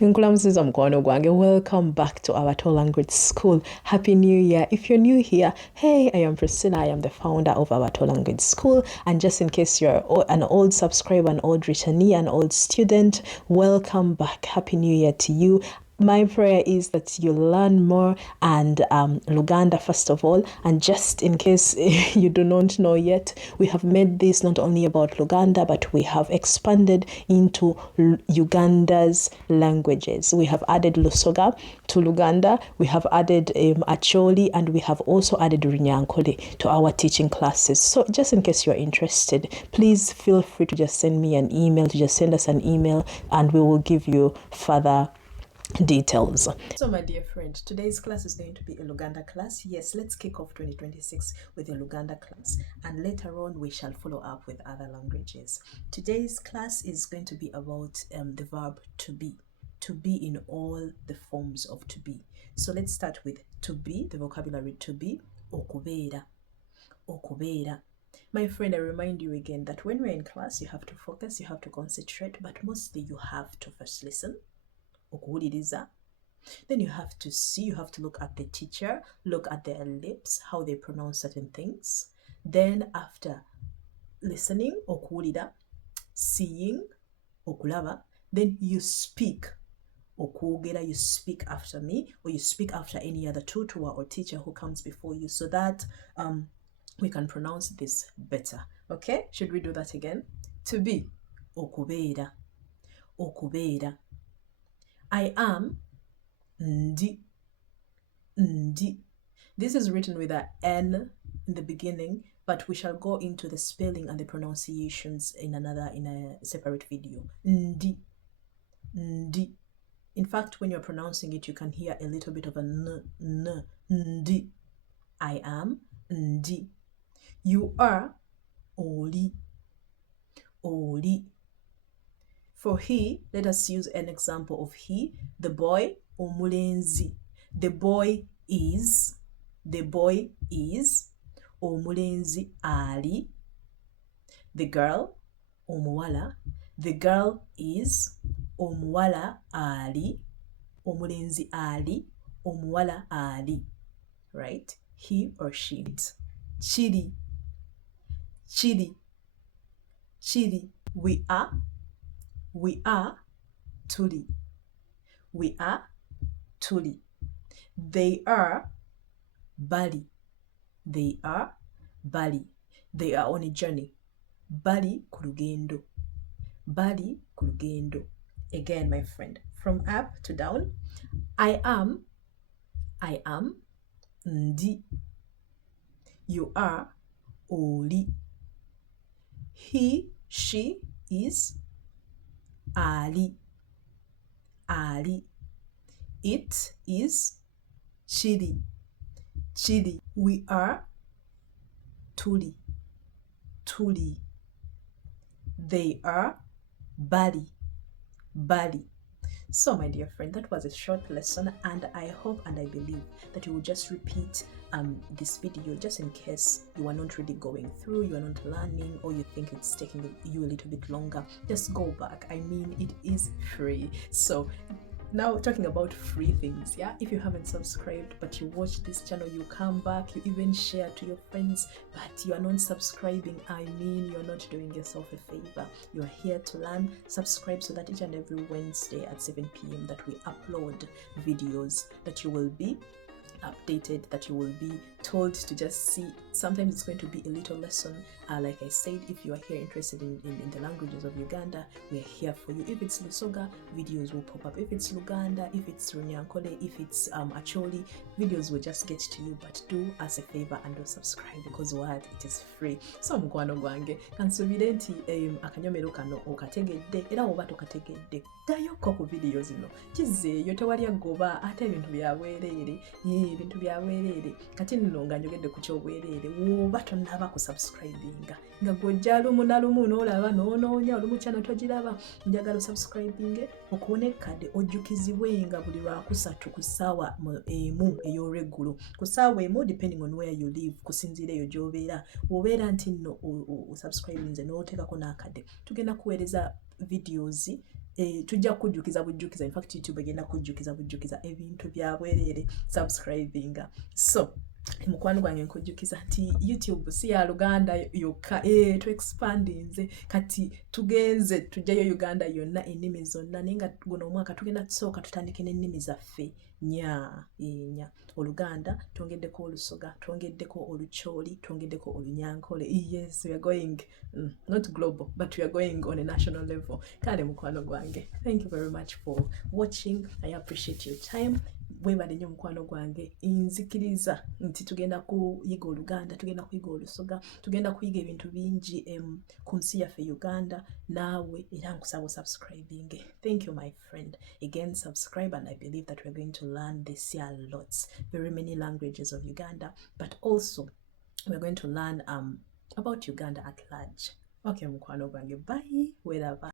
Nkulamunsiza mukwano gwange. Welcome back to our Toll Language School. Happy New Year. If you're new here, hey, I am Priscilla. I am the founder of our Toll Language School. And just in case you're an old subscriber, an old returnee, an old student, welcome back. Happy New Year to you. My prayer is that you learn more and Luganda first of all. And just in case you do not know yet, we have made this not only about Luganda, but we have expanded into Uganda's languages. We have added Lusoga to Luganda, we have added Acholi, and we have also added Runyankole to our teaching classes. So just in case you're interested, please feel free to just send me an email, to just send us an email, and we will give you further details. So my dear friend, today's class is going to be a Luganda class. Yes, let's kick off 2026 with a Luganda class, and later on we shall follow up with other languages. Today's class is going to be about the verb to be in all the forms of to be. So let's start with to be, the vocabulary to be, okubera. My friend, I remind you again that when we're in class, you have to focus, you have to concentrate, but mostly you have to first listen. Okubera. Then you have to see, you have to look at the teacher, look at their lips, how they pronounce certain things. Then after listening, okubera, seeing, okulaba, then you speak. Okwogera, you speak after me, or you speak after any other tutor or teacher who comes before you, so that we can pronounce this better. Okay, should we do that again? To be, okubera. I am ndi. This is written with an N in the beginning, but we shall go into the spelling and the pronunciations in a separate video. Ndi. In fact, when you're pronouncing it, you can hear a little bit of a n. Ndi. I am ndi. You are oli. For he, let us use an example of he. The boy, omulungi. The boy is. Omulungi ali. The girl, omuwala. The girl is. Omuwala ali. Omulungi ali. Omuwala ali. Right? He or she. Chiri. We are tuli. They are bali. They are on a journey. Bali kulugendo. Again, my friend, from up to down. I am ndi. You are oli. He, she is ali. It is chili. We are tuli. They are bali. So my dear friend, that was a short lesson, and I hope and I believe that you will just repeat this video just in case you are not really going through, you are not learning, or you think it's taking you a little bit longer. Just go back. I mean, it is free. So now, talking about free things, yeah, if you haven't subscribed but you watch this channel, you come back, you even share to your friends, but you are not subscribing, I mean, you're not doing yourself a favor. You're here to learn. Subscribe so that each and every Wednesday at 7 p.m. that we upload videos, that you will be updated, that you will be told to just see. Sometimes it's going to be a little lesson. Like I said, if you are here interested in the languages of Uganda, we are here for you. If it's Lusoga, videos will pop up. If it's Luganda, if it's Runyankole, if it's Acholi, videos will just get to you. But do us a favor and do subscribe, because what, it is free. So mukwano gwange, kansubire nti akanyomero kano okategedde, era oba tokategedde, dayoko ku videos zino. Kizeeyo tewali agoba ate ebintu bya bwereere. Kati nno nga njogedde ku ky'obwereere, woba tonnaba ku subscribinga nga gw'ojja lumu na lumu n'olaba n'onoonya olumu channel togiraba, njagala subscribing okuwona ekkadde ojjukizibwenga buli lwakusatu ku ssaawa emu ey'olweggulo, ku ssaawa emu depending on where you live, kusinziira eyo gy'obeera. Wobeera nti nno subscribinze n'oteekako n'akadde, tugenda kuweereza videos tujja kujjukiza bujjukiza, in fact YouTube egenda kujjukiza bujjukiza ebintu bya bwerere, subscribinga. So mukwano gwange nkujjukiza nti YouTube si ya Luganda yokka, to expandinze kati tugenze tujjayo Uganda yonna, ennimi zonna, naye nga guno omwaka tugenda tusooka tutandike n'ennimi zaffe nya Oluganda, twongeddeko Olusoga, twongeddeko Olucholi, twongeddeko Olunyankole. Yes, we are going not global, but we are going on a national level. Kale mukwano gwange, thank you very much for watching. I appreciate your time. Webale nnyo mukwano gwange, nzikiriza nti tugenda kuyiga Oluganda, tugenda kuyiga Olusoga, tugenda kuyiga ebintu bingi ku nsi yaffe Uganda. Naawe era nkusaba subscribing. Thank you my friend. Again, subscribe, and I believe that we're going to learn this year lots, very many languages of Uganda, but also we're going to learn about Uganda at large. Okay mukwano gwange, bye, wherever.